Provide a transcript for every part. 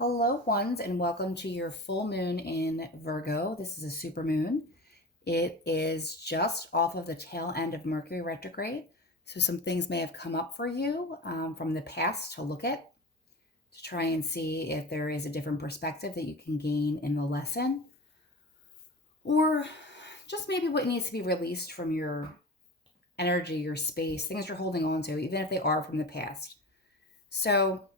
Hello, ones, and welcome to your full moon in Virgo. This is a super moon. It is just off of the tail end of Mercury retrograde. So, some things may have come up for you from the past to look at to try and see if there is a different perspective that you can gain in the lesson, or just maybe what needs to be released from your energy, your space, things you're holding on to, even if they are from the past. So,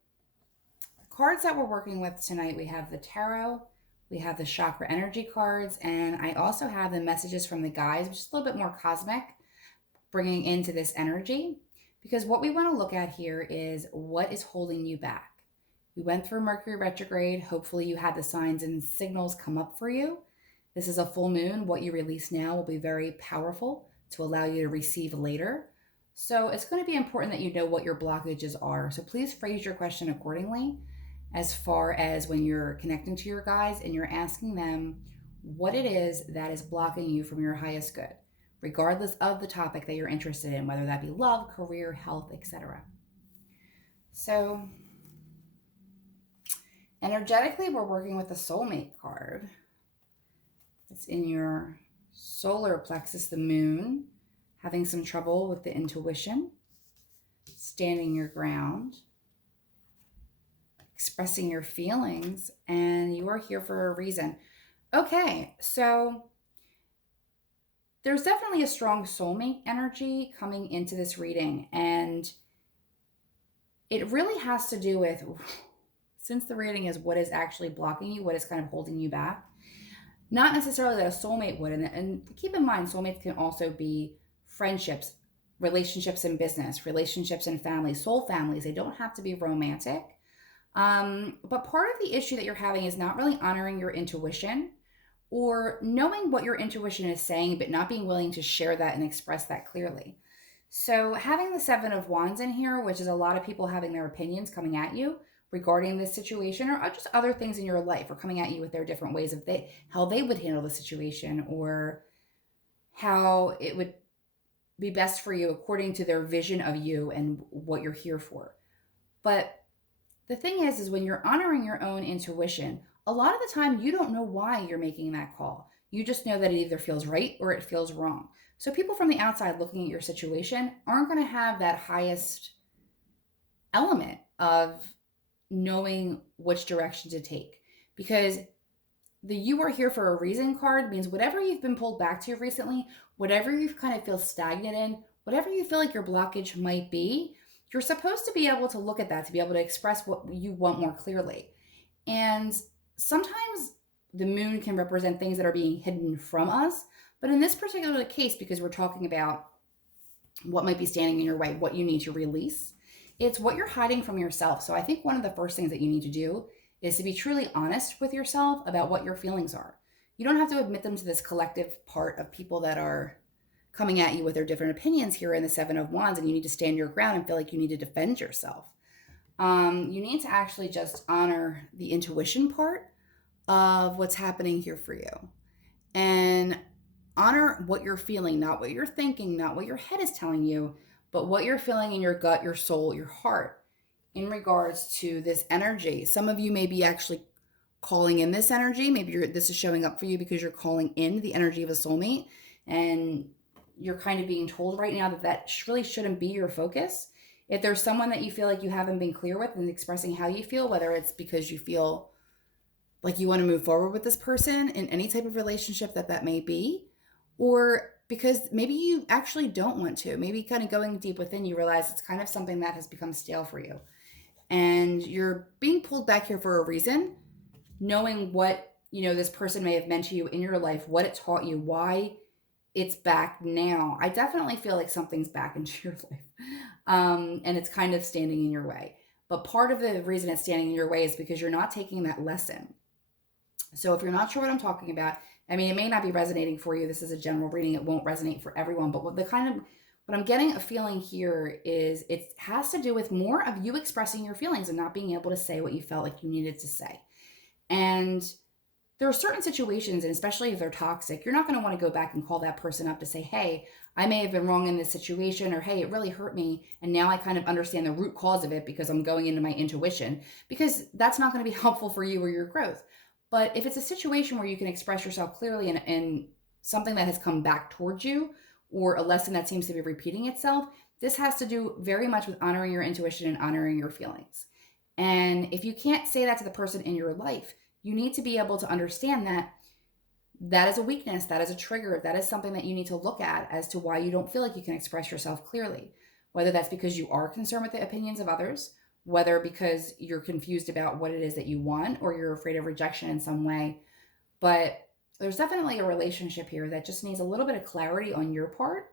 cards that we're working with tonight, we have the tarot, we have the chakra energy cards, and I also have the messages from the guides, which is a little bit more cosmic, bringing into this energy. Because what we want to look at here is what is holding you back. We went through Mercury retrograde. Hopefully, you had the signs and signals come up for you. This is a full moon. What you release now will be very powerful to allow you to receive later. So, it's going to be important that you know what your blockages are. So, please phrase your question accordingly as far as when you're connecting to your guides and you're asking them what it is that is blocking you from your highest good, regardless of the topic that you're interested in, whether that be love, career, health, etc. So, energetically, we're working with the soulmate card. It's in your solar plexus, the moon, having some trouble with the intuition, standing your ground, expressing your feelings, and you are here for a reason. Okay, so there's definitely a strong soulmate energy coming into this reading, and it really has to do with, since the reading is what is actually blocking you, what is kind of holding you back, not necessarily that a soulmate would, and keep in mind, soulmates can also be friendships, relationships in business, relationships in family, soul families. They don't have to be romantic. But part of the issue that you're having is not really honoring your intuition or knowing what your intuition is saying, but not being willing to share that and express that clearly. So, having the Seven of Wands in here, which is a lot of people having their opinions coming at you regarding this situation, or just other things in your life, or coming at you with their different ways of how they would handle the situation, or how it would be best for you according to their vision of you and what you're here for. But the thing is when you're honoring your own intuition, a lot of the time you don't know why you're making that call. You just know that it either feels right or it feels wrong. So people from the outside looking at your situation aren't going to have that highest element of knowing which direction to take, because the "you are here for a reason" card means whatever you've been pulled back to recently, whatever you kind of feel stagnant in, whatever you feel like your blockage might be, you're supposed to be able to look at that, to be able to express what you want more clearly. And sometimes the moon can represent things that are being hidden from us. But in this particular case, because we're talking about what might be standing in your way, what you need to release, it's what you're hiding from yourself. So I think one of the first things that you need to do is to be truly honest with yourself about what your feelings are. You don't have to admit them to this collective part of people that are coming at you with their different opinions here in the Seven of Wands, and you need to stand your ground and feel like you need to defend yourself. You need to actually just honor the intuition part of what's happening here for you, and honor what you're feeling, not what you're thinking, not what your head is telling you, but what you're feeling in your gut, your soul, your heart in regards to this energy. Some of you may be actually calling in this energy. Maybe this is showing up for you because you're calling in the energy of a soulmate, and you're kind of being told right now that really shouldn't be your focus. If there's someone that you feel like you haven't been clear with and expressing how you feel, whether it's because you feel like you want to move forward with this person in any type of relationship that may be, or because maybe you actually don't want to, maybe kind of going deep within, you realize it's kind of something that has become stale for you. And you're being pulled back here for a reason, knowing what, this person may have meant to you in your life, what it taught you, why it's back now. I definitely feel like something's back into your life. And it's kind of standing in your way. But part of the reason it's standing in your way is because you're not taking that lesson. So if you're not sure what I'm talking about, I mean, it may not be resonating for you. This is a general reading. It won't resonate for everyone. But what I'm getting a feeling here is it has to do with more of you expressing your feelings and not being able to say what you felt like you needed to say. And there are certain situations, and especially if they're toxic, you're not going to want to go back and call that person up to say, hey, I may have been wrong in this situation, or hey, it really hurt me. And now I kind of understand the root cause of it because I'm going into my intuition, because that's not going to be helpful for you or your growth. But if it's a situation where you can express yourself clearly and something that has come back towards you, or a lesson that seems to be repeating itself, this has to do very much with honoring your intuition and honoring your feelings. And if you can't say that to the person in your life, you need to be able to understand that that is a weakness, that is a trigger, that is something that you need to look at as to why you don't feel like you can express yourself clearly. Whether that's because you are concerned with the opinions of others, whether because you're confused about what it is that you want, or you're afraid of rejection in some way. But there's definitely a relationship here that just needs a little bit of clarity on your part.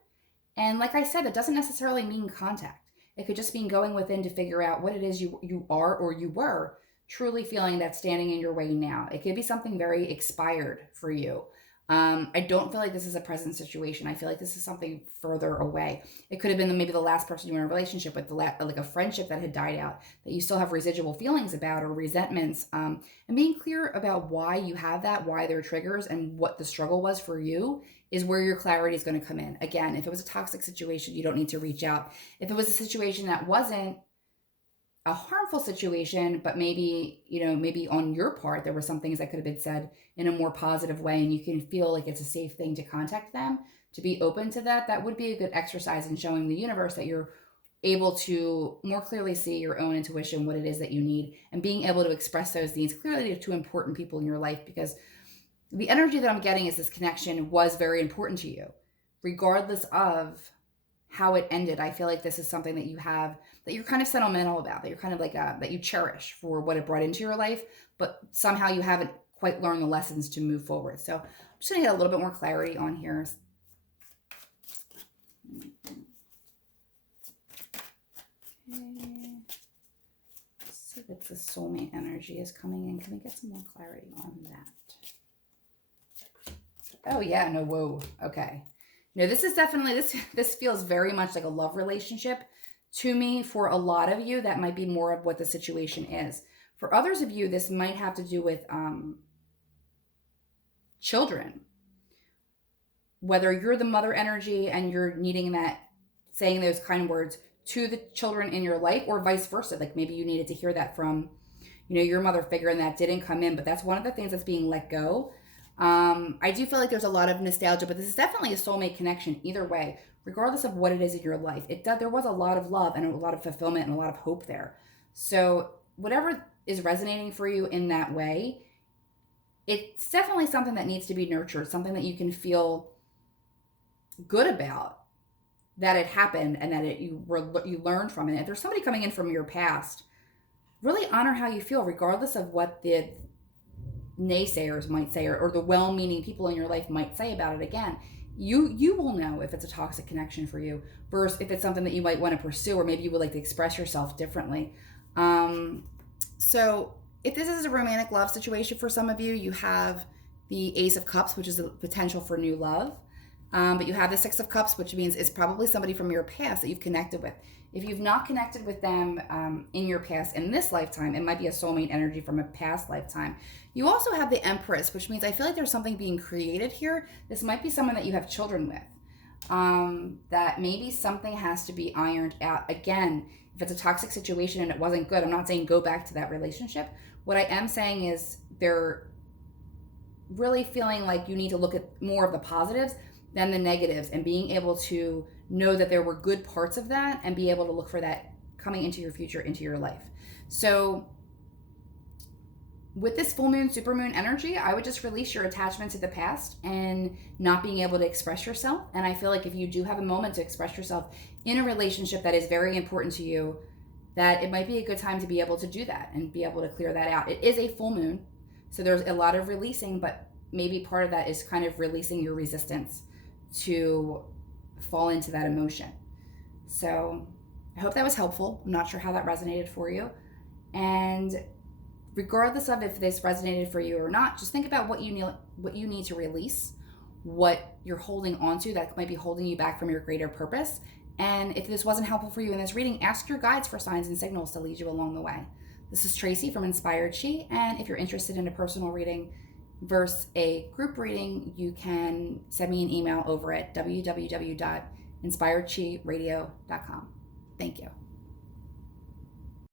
And like I said, it doesn't necessarily mean contact. It could just mean going within to figure out what it is you are or you were truly feeling that's standing in your way now. It could be something very expired for you. I don't feel like this is a present situation. I feel like this is something further away. It could have been maybe the last person you were in a relationship with, like a friendship that had died out, that you still have residual feelings about, or resentments. And being clear about why you have that, why there are triggers, and what the struggle was for you is where your clarity is going to come in. Again, if it was a toxic situation, you don't need to reach out. If it was a situation that wasn't a harmful situation, but maybe, maybe on your part, there were some things that could have been said in a more positive way, and you can feel like it's a safe thing to contact them, to be open to that, that would be a good exercise in showing the universe that you're able to more clearly see your own intuition, what it is that you need, and being able to express those needs clearly to important people in your life, because the energy that I'm getting is this connection was very important to you, regardless of how it ended. I feel like this is something that you have, that you're kind of sentimental about, that you're kind of like that you cherish for what it brought into your life, but somehow you haven't quite learned the lessons to move forward. So I'm just gonna get a little bit more clarity on here. Okay. Let's see if it's the soulmate energy is coming in. Can we get some more clarity on that? Oh yeah, no, whoa, okay. No, this is definitely, this feels very much like a love relationship to me. For a lot of you, that might be more of what the situation is. For others of you, this might have to do with children. Whether you're the mother energy and you're needing that, saying those kind words to the children in your life, or vice versa. Like maybe you needed to hear that from, your mother figure, and that didn't come in, but that's one of the things that's being let go. I do feel like there's a lot of nostalgia, but this is definitely a soulmate connection either way, regardless of what it is in your life. There was a lot of love and a lot of fulfillment and a lot of hope there. So whatever is resonating for you in that way, it's definitely something that needs to be nurtured, something that you can feel good about, that it happened and that you learned from it. If there's somebody coming in from your past, really honor how you feel, regardless of what the naysayers might say, or the well-meaning people in your life might say about it. Again, you will know if it's a toxic connection for you versus if it's something that you might want to pursue, or maybe you would like to express yourself differently. So if this is a romantic love situation for some of you, you have the Ace of Cups, which is the potential for new love. But you have the Six of Cups, which means it's probably somebody from your past that you've connected with. If you've not connected with them in your past, in this lifetime, it might be a soulmate energy from a past lifetime. You also have the Empress, which means I feel like there's something being created here. This might be someone that you have children with. That maybe something has to be ironed out. Again, if it's a toxic situation and it wasn't good, I'm not saying go back to that relationship. What I am saying is they're really feeling like you need to look at more of the positives than the negatives, and being able to know that there were good parts of that and be able to look for that coming into your future, into your life. So with this full moon, super moon energy, I would just release your attachment to the past and not being able to express yourself. And I feel like if you do have a moment to express yourself in a relationship that is very important to you, that it might be a good time to be able to do that and be able to clear that out. It is a full moon, so there's a lot of releasing, but maybe part of that is kind of releasing your resistance to fall into that emotion. So I hope that was helpful. I'm not sure how that resonated for you. And regardless of if this resonated for you or not, just think about what you need to release, what you're holding on to that might be holding you back from your greater purpose. And if this wasn't helpful for you in this reading, ask your guides for signs and signals to lead you along the way. This is Tracy from Inspired Chi, and if you're interested in a personal reading, versus a group reading, you can send me an email over at www.inspiredchiradio.com. Thank you.